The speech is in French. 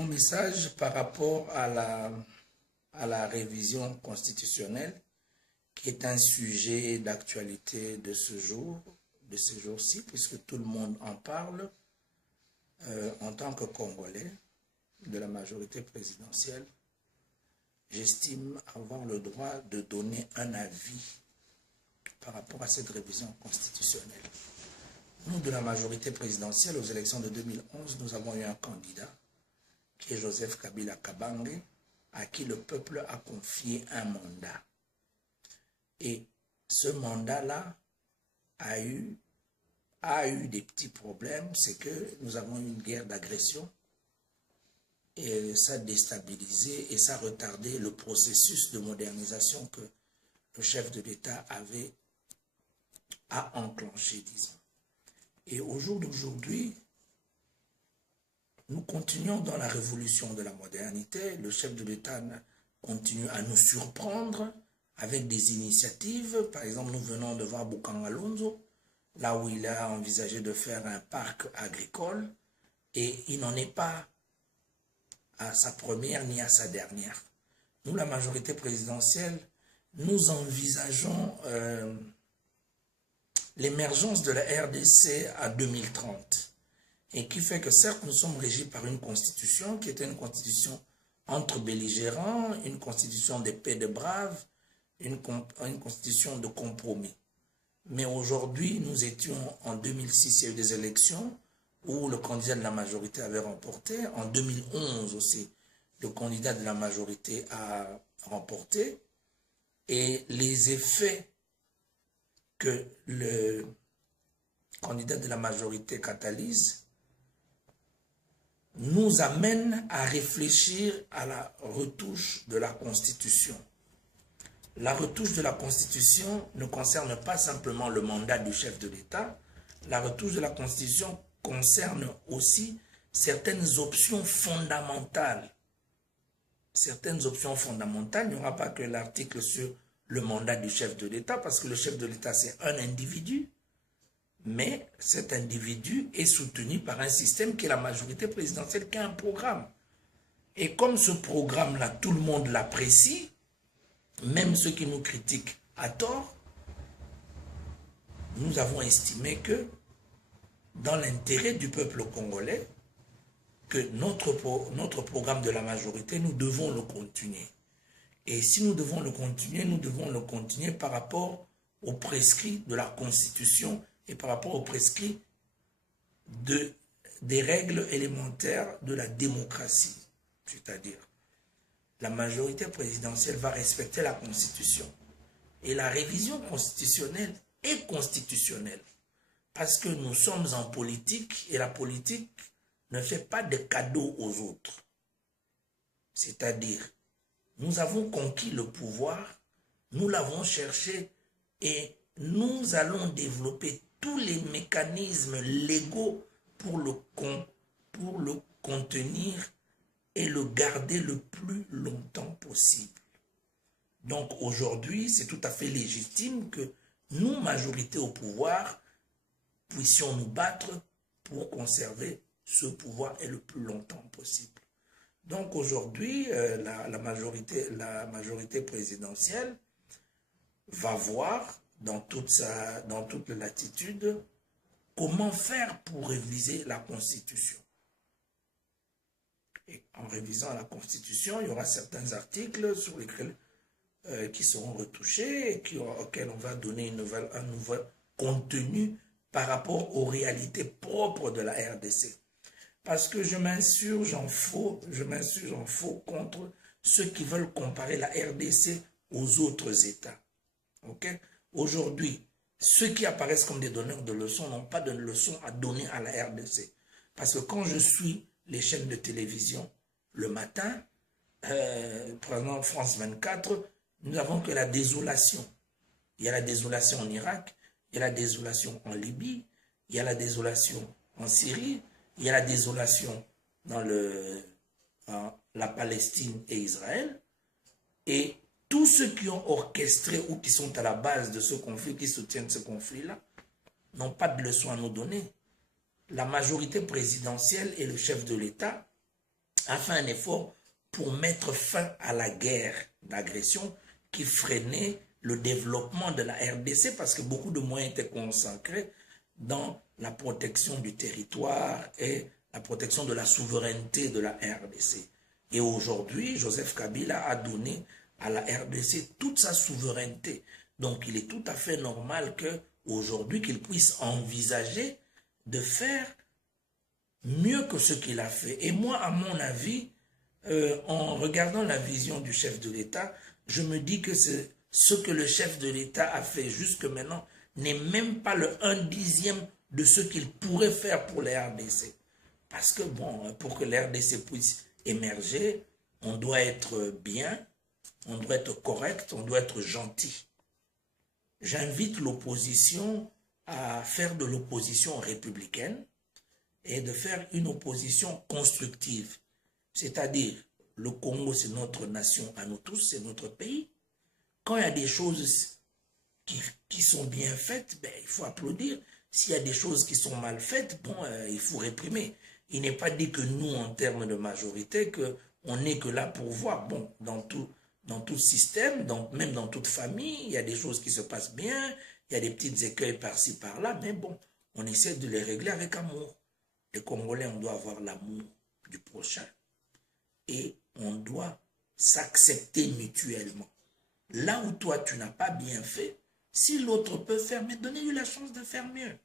Mon message par rapport à la révision constitutionnelle, qui est un sujet d'actualité de ce jour, de ces jours-ci, puisque tout le monde en parle, en tant que Congolais de la majorité présidentielle, j'estime avoir le droit de donner un avis par rapport à cette révision constitutionnelle. Nous, de la majorité présidentielle, aux élections de 2011, nous avons eu un candidat, qui est Joseph Kabila Kabange, à qui le peuple a confié un mandat. Et ce mandat-là a eu des petits problèmes, c'est que nous avons eu une guerre d'agression, et ça a déstabilisé et ça a retardé le processus de modernisation que le chef de l'État a enclenché, disons. Et au jour d'aujourd'hui, nous continuons dans la révolution de la modernité. Le chef de l'État continue à nous surprendre avec des initiatives. Par exemple, nous venons de voir Boukangalonzo, là où il a envisagé de faire un parc agricole, et il n'en est pas à sa première ni à sa dernière. Nous, la majorité présidentielle, nous envisageons l'émergence de la RDC à 2030. Et qui fait que certes, nous sommes régis par une constitution qui était une constitution entre belligérants, une constitution de paix de braves, une constitution de compromis. Mais aujourd'hui, nous étions en 2006, il y a eu des élections où le candidat de la majorité avait remporté. En 2011 aussi, le candidat de la majorité a remporté. Et les effets que le candidat de la majorité catalyse nous amène à réfléchir à la retouche de la Constitution. La retouche de la Constitution ne concerne pas simplement le mandat du chef de l'État. La retouche de la Constitution concerne aussi certaines options fondamentales. Certaines options fondamentales, il n'y aura pas que l'article sur le mandat du chef de l'État, parce que le chef de l'État, c'est un individu. Mais cet individu est soutenu par un système qui est la majorité présidentielle, qui a un programme. Et comme ce programme-là, tout le monde l'apprécie, même ceux qui nous critiquent à tort, nous avons estimé que, dans l'intérêt du peuple congolais, que notre programme de la majorité, nous devons le continuer. Et si nous devons le continuer par rapport aux prescrits de la Constitution et par rapport aux prescrits des règles élémentaires de la démocratie. C'est-à-dire, la majorité présidentielle va respecter la Constitution. Et la révision constitutionnelle est constitutionnelle. Parce que nous sommes en politique et la politique ne fait pas de cadeaux aux autres. C'est-à-dire, nous avons conquis le pouvoir, nous l'avons cherché et nous allons développer tous les mécanismes légaux pour le contenir et le garder le plus longtemps possible. Donc aujourd'hui, c'est tout à fait légitime que nous, majorité au pouvoir, puissions nous battre pour conserver ce pouvoir et le plus longtemps possible. Donc aujourd'hui, la majorité présidentielle va voir dans toute latitude comment faire pour réviser la Constitution. Et en révisant la Constitution, il y aura certains articles sur lesquels qui seront retouchés et auxquels on va donner un nouvel contenu par rapport aux réalités propres de la RDC. Parce que je m'insurge en faux contre ceux qui veulent comparer la RDC aux autres États. Okay? Aujourd'hui, ceux qui apparaissent comme des donneurs de leçons n'ont pas de leçons à donner à la RDC. Parce que quand je suis les chaînes de télévision le matin, prenons France 24, nous avons que la désolation. Il y a la désolation en Irak, il y a la désolation en Libye, il y a la désolation en Syrie, il y a la désolation dans la Palestine et Israël. Et tous ceux qui ont orchestré ou qui sont à la base de ce conflit, qui soutiennent ce conflit-là, n'ont pas de leçon à nous donner. La majorité présidentielle et le chef de l'État a fait un effort pour mettre fin à la guerre d'agression qui freinait le développement de la RDC parce que beaucoup de moyens étaient consacrés dans la protection du territoire et la protection de la souveraineté de la RDC. Et aujourd'hui, Joseph Kabila a donné à la RDC toute sa souveraineté. Donc il est tout à fait normal qu'aujourd'hui qu'il puisse envisager de faire mieux que ce qu'il a fait. Et moi, à mon avis, en regardant la vision du chef de l'État, je me dis que ce que le chef de l'État a fait jusque maintenant n'est même pas le 1/10 de ce qu'il pourrait faire pour les RDC. Parce que, bon, pour que les RDC puisse émerger, on doit être bien, on doit être correct, on doit être gentil. J'invite l'opposition à faire de l'opposition républicaine et de faire une opposition constructive. C'est-à-dire, le Congo, c'est notre nation à nous tous, c'est notre pays. Quand il y a des choses qui sont bien faites, ben, il faut applaudir. S'il y a des choses qui sont mal faites, bon, il faut réprimer. Il n'est pas dit que nous, en termes de majorité, qu'on n'est que là pour voir. Bon, dans tout système, même dans toute famille, il y a des choses qui se passent bien, il y a des petites écueils par-ci, par-là, mais bon, on essaie de les régler avec amour. Les Congolais, on doit avoir l'amour du prochain. Et on doit s'accepter mutuellement. Là où toi, tu n'as pas bien fait, si l'autre peut faire, mais donnez-lui la chance de faire mieux.